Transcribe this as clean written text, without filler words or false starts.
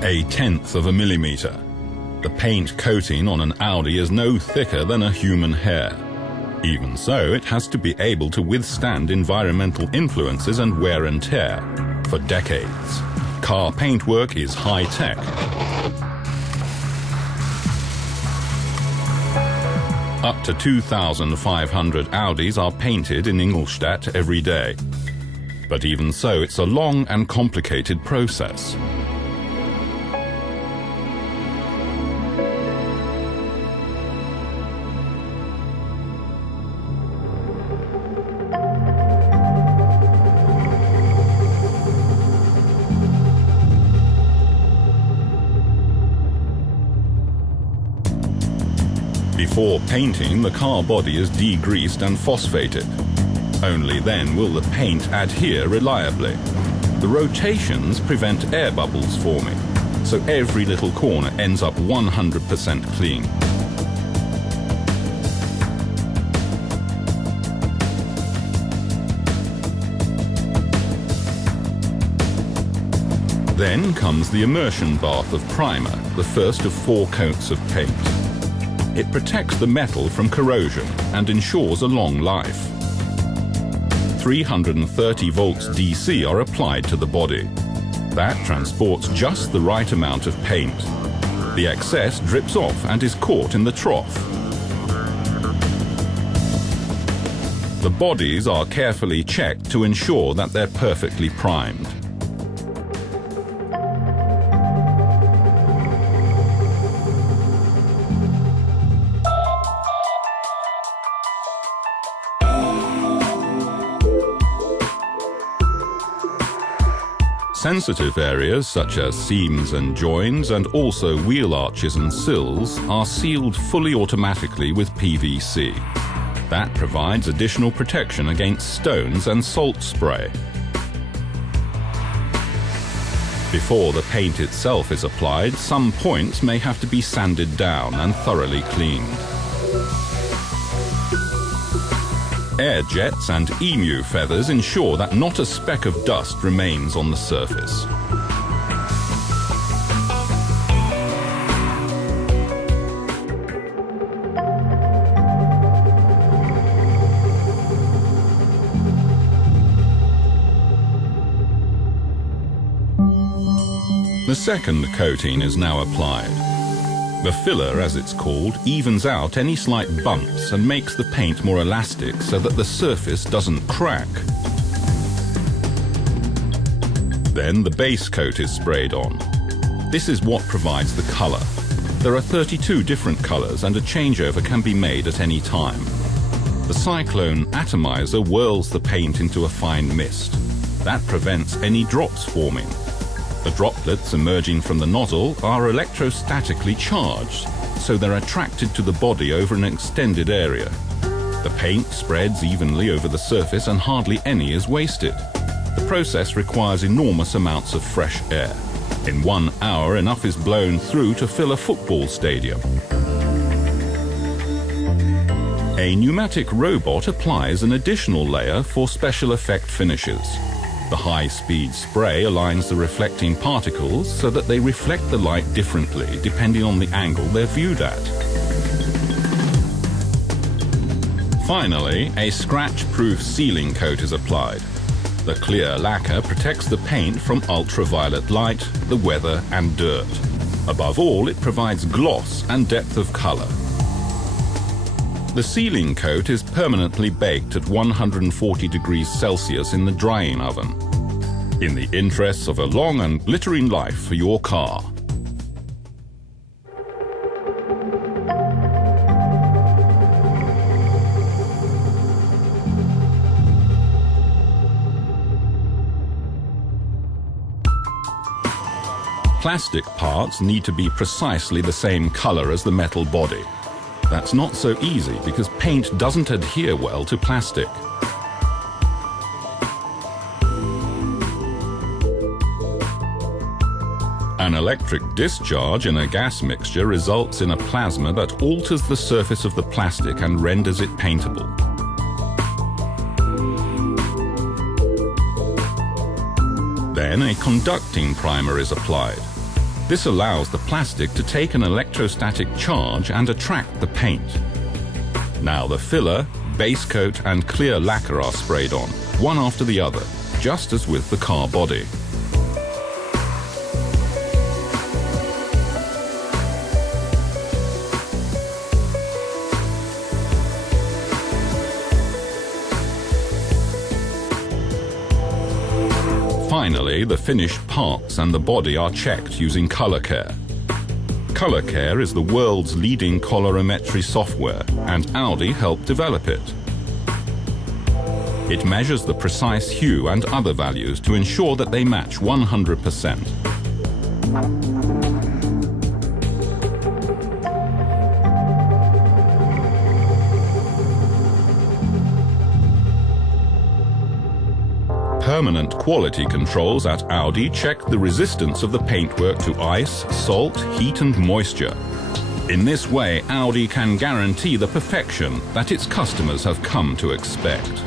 1/10 of a millimeter. The paint coating on an Audi is no thicker than a human hair. Even so, it has to be able to withstand environmental influences and wear and tear for decades. Car paintwork is high-tech. Up to 2,500 Audis are painted in Ingolstadt every day. But even so, it's a long and complicated process. Before painting, the car body is degreased and phosphated. Only then will the paint adhere reliably. The rotations prevent air bubbles forming, so every little corner ends up 100% clean. Then comes the immersion bath of primer, the first of 4 coats of paint. It protects the metal from corrosion and ensures a long life. 330 volts DC are applied to the body. That transports just the right amount of paint. The excess drips off and is caught in the trough. The bodies are carefully checked to ensure that they're perfectly primed. Sensitive areas such as seams and joins and also wheel arches and sills are sealed fully automatically with PVC. That provides additional protection against stones and salt spray. Before the paint itself is applied, some points may have to be sanded down and thoroughly cleaned. Air jets and emu feathers ensure that not a speck of dust remains on the surface. The second coating is now applied. The filler, as it's called, evens out any slight bumps and makes the paint more elastic so that the surface doesn't crack. Then the base coat is sprayed on. This is what provides the color. There are 32 different colors and a changeover can be made at any time. The cyclone atomizer whirls the paint into a fine mist. That prevents any drops forming. The droplets emerging from the nozzle are electrostatically charged, so they're attracted to the body over an extended area. The paint spreads evenly over the surface and hardly any is wasted. The process requires enormous amounts of fresh air. In 1 hour, enough is blown through to fill a football stadium. A pneumatic robot applies an additional layer for special effect finishes. The high-speed spray aligns the reflecting particles so that they reflect the light differently depending on the angle they're viewed at. Finally, a scratch-proof sealing coat is applied. The clear lacquer protects the paint from ultraviolet light, the weather and dirt. Above all, it provides gloss and depth of color. The sealing coat is permanently baked at 140 degrees Celsius in the drying oven, in the interests of a long and glittering life for your car. Plastic parts need to be precisely the same color as the metal body. That's not so easy because paint doesn't adhere well to plastic. An electric discharge in a gas mixture results in a plasma that alters the surface of the plastic and renders it paintable. Then a conducting primer is applied. This allows the plastic to take an electrostatic charge and attract the paint. Now the filler, base coat and clear lacquer are sprayed on, one after the other, just as with the car body. Finally, the finished parts and the body are checked using ColorCare. ColorCare is the world's leading colorimetry software, and Audi helped develop it. It measures the precise hue and other values to ensure that they match 100%. Permanent quality controls at Audi check the resistance of the paintwork to ice, salt, heat and moisture. In this way, Audi can guarantee the perfection that its customers have come to expect.